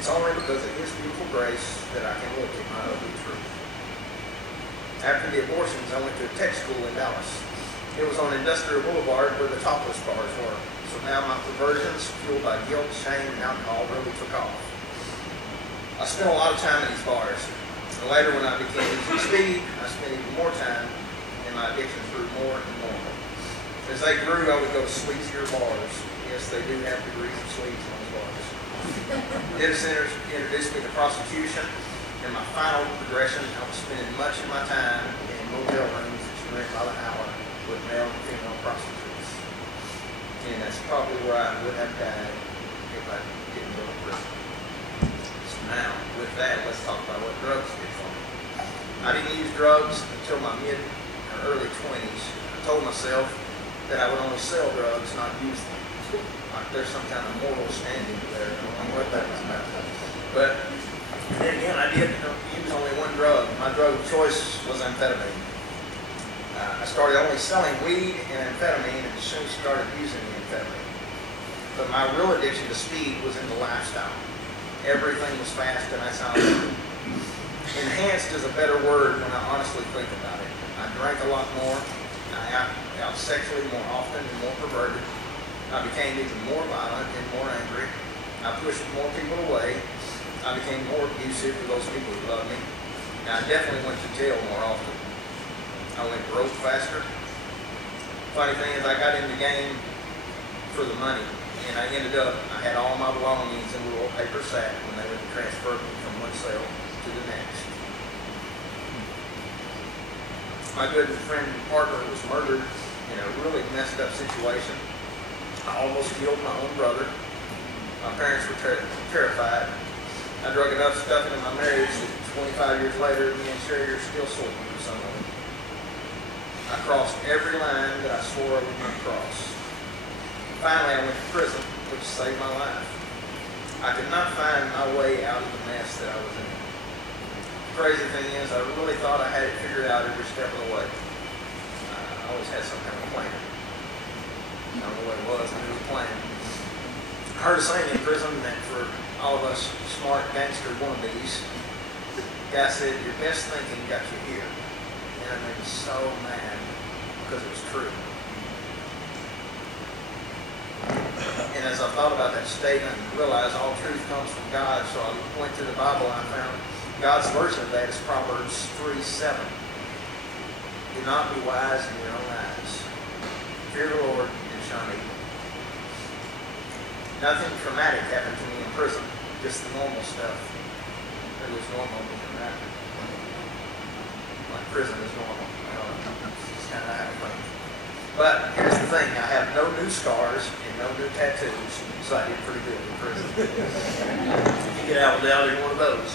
It's only because of His beautiful grace that I can look at my ugly truth. After the abortions, I went to a tech school in Dallas. It was on Industrial Boulevard where the topless bars were. So now my perversions, fueled by guilt, shame, and alcohol, really took off. I spent a lot of time in these bars. And later when I became using speed, I spent even more time, and my addictions grew more and more. As they grew, I would go to sleazier bars. Yes, they do have degrees of sleaze on those bars. Data centers introduced me to prostitution. In my final progression, I was spending much of my time in motel rooms that you rent by the hour with male and female prostitutes. And that's probably where I would have died if I didn't go to prison. So now, with that, let's talk about what drugs did for me. I didn't use drugs until my mid or early 20s. I told myself that I would only sell drugs, not use them. Like there's some kind of moral standing there. I don't know what that was about. But then again, I did use only one drug. My drug of choice was amphetamine. I started only selling weed and amphetamine and soon started using the amphetamine. But my real addiction to speed was in the lifestyle. Everything was fast and I sounded enhanced is a better word when I honestly think about it. I drank a lot more. I got sexually more often and more perverted. I became even more violent and more angry. I pushed more people away. I became more abusive to those people who loved me. And I definitely went to jail more often. I went broke faster. Funny thing is, I got in the game for the money. And I ended up, I had all my belongings in a little paper sack when they would transfer me from one cell to the next. My good friend and partner was murdered in a really messed up situation. I almost killed my own brother. My parents were terrified. I drug enough stuff into my marriage that 25 years later, me and Sherry are still sorting through some of it. I crossed every line that I swore I would not cross. Finally, I went to prison, which saved my life. I could not find my way out of the mess that I was in. The crazy thing is, I really thought I had it figured out every step of the way. I always had some kind of plan. I don't know what it was, but it was a plan. I heard a saying in prison that for all of us smart gangster wannabes, the guy said, your best thinking got you here. And I made me so mad because it was true. And as I thought about that statement, I realized all truth comes from God, so I went to the Bible and I found God's version of that is Proverbs 3:7. Do not be wise in your own eyes. Fear the Lord and shun evil. Nothing traumatic happened to me in prison, just the normal stuff. It was normal being that. Like prison is normal. It's just kind of how I think. But here's the thing, I have no new scars and no new tattoos, so I did pretty good in prison. If you get out without either one of those.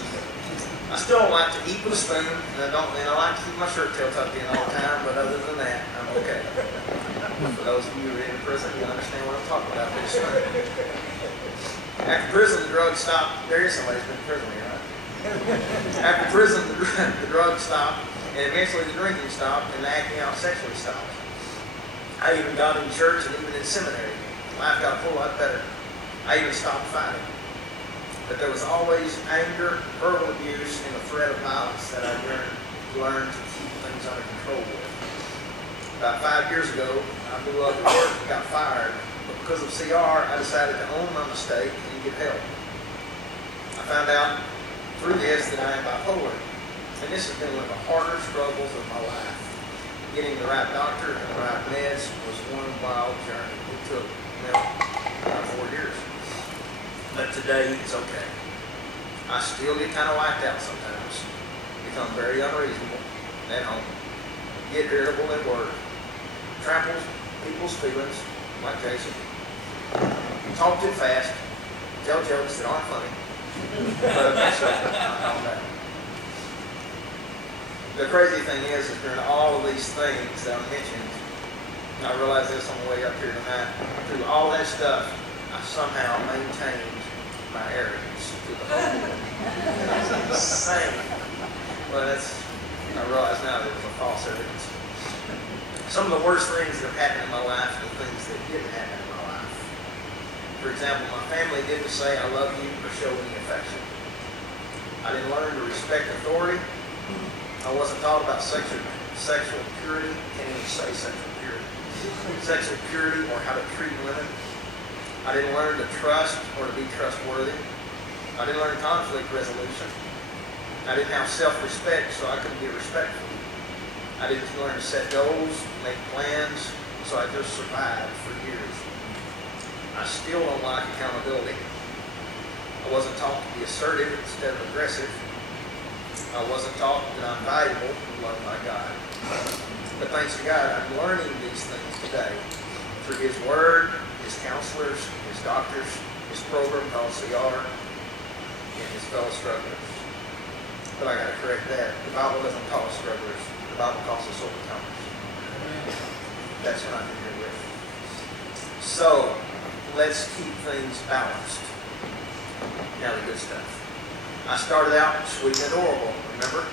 I still don't like to eat with a spoon, and I like to keep my shirt tail tucked in all the time, but other than that, I'm okay. For those of you who are in prison, you understand what I'm talking about with a spoon. After prison, the drugs stopped. There is somebody who's been in prison here, right? After prison, the drugs stopped, and eventually the drinking stopped, and the acting out sexually stopped. I even got in church and even in seminary. Life got a whole lot better. I even stopped fighting. But there was always anger, verbal abuse, and the threat of violence that I learned to keep things under control with. About 5 years ago, I blew up at work and got fired. But because of CR, I decided to own my mistake and get help. I found out through this that I am bipolar. And this has been one of the harder struggles of my life. Getting the right doctor and the right meds was one wild journey. It took about 4 years. But today it's okay. I still get kind of wiped out sometimes. Become very unreasonable at home. Get irritable at work. Trample people's feelings, like Jason. Talk too fast. Tell jokes that aren't funny. But eventually I calm down. The crazy thing is during all of these things that I mentioned, I realized this on the way up here tonight, through all that stuff, I somehow maintained my arrogance to the whole world. And I was insane. But I realize now that it was a false arrogance. Some of the worst things that have happened in my life are the things that didn't happen in my life. For example, my family didn't say I love you or show any affection. I didn't learn to respect authority. I wasn't taught about sexual purity. Can't even say sexual purity. Sexual purity or how to treat women. I didn't learn to trust or to be trustworthy. I didn't learn conflict resolution. I didn't have self-respect, so I couldn't be respectful. I didn't learn to set goals, make plans, so I just survived for years. I still don't like accountability. I wasn't taught to be assertive instead of aggressive. I wasn't taught that I'm valuable and loved by God. But thanks to God, I'm learning these things today through His Word, His counselors, His doctors, His program called CR, and His fellow strugglers. But I got to correct that. The Bible doesn't call us strugglers. The Bible calls us overcomers. That's what I'm here with. So, let's keep things balanced. Now the good stuff. I started out sweet and adorable, remember?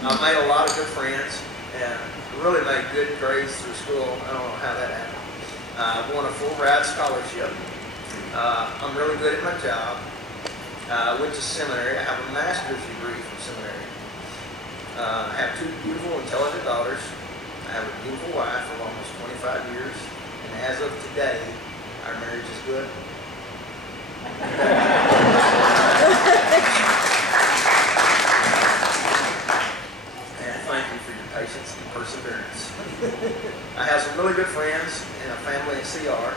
I made a lot of good friends and really made good grades through school. I don't know how that happened. I won a full ride scholarship. I'm really good at my job. I went to seminary. I have a master's degree from seminary. I have two beautiful, intelligent daughters. I have a beautiful wife of almost 25 years. And as of today, our marriage is good. And thank you for your patience and perseverance. I have some really good friends and a family in CR.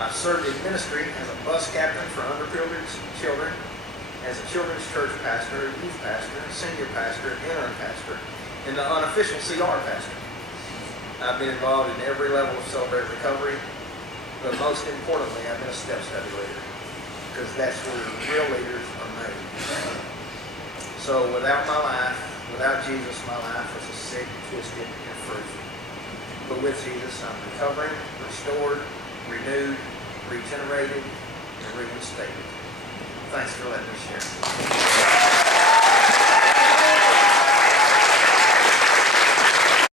I've served in ministry as a bus captain for underprivileged children, as a children's church pastor, youth pastor, senior pastor, interim pastor, and the unofficial CR pastor. I've been involved in every level of Celebrate Recovery, but most importantly, I've been a step study leader, because that's where real leaders are made. So without my life, without Jesus, my life was a sick, twisted, and fruitful. But with Jesus, I'm recovering, restored, renewed, regenerated, and reinstated. Thanks for letting me share.